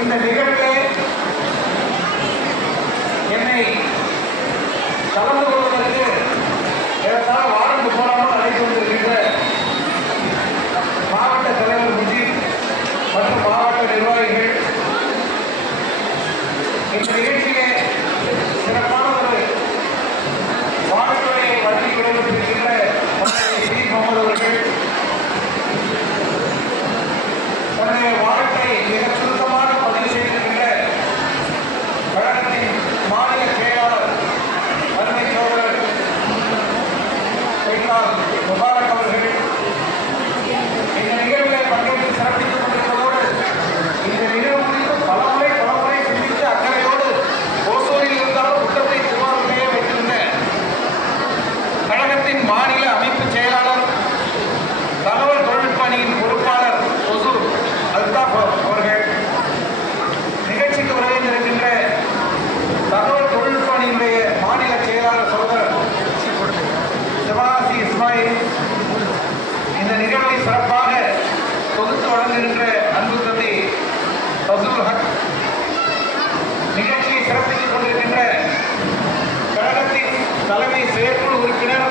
இந்த நிகழ்விலே என்னை கலந்து கொள்வதற்கு ஏறத்தாழ வாழ்ந்து போராமல் அழைத்து வந்திருக்கின்ற மாவட்ட தலைவர் முஜீப் மற்றும் மாவட்ட நிர்வாகிகள், இந்த நிகழ்ச்சியிலே சிறப்பான ஒரு வாழ்த்துறையை வழங்கி கொண்டிருக்கின்ற ஸ்ரீ முகமது அவர்கள் தன்னுடைய வாழ்க்கை மிக சுருக்கமாக பதிவு செய்திருக்கின்ற கழகத்தின் மாநில செயலாளர் அருமை சோழர் முபாரக் அவர்கள் இந்த நிகழ்வில் பங்கேற்று சிறப்பித்துக் கொண்டிருப்பதோடு இந்த நிகழ்வு குறித்து பலமுறை சிந்தித்து அக்கறையோடு ஓசூரில் இருந்தாலும் புத்தகத்தை திருவாரூரிலேயே வைத்திருந்த கழகத்தின் மாநில அமைப்பு செயலாளர் தகவல் தொழில்நுட்ப அணியின் பொறுப்பாளர் ஒசூர் அல்தாப் அவர்கள், நிகழ்ச்சிக்கு வரவேற்றிருக்கின்ற தகவல் தொழில்நுட்ப அணியினுடைய மாநில செயலாளர் சகோதரர் சிவகாசி இஸ்மாயில், இந்த நிகழ்வை சிறப்பாக தொகுத்து வழங்குகின்ற அன்பு தந்தை ஃபஸ்லுல் ஹக், நிகழ்ச்சியை சிறப்பித்துக் கொண்டிருக்கின்ற கழகத்தின் தலைமை செயற்குழு உறுப்பினர்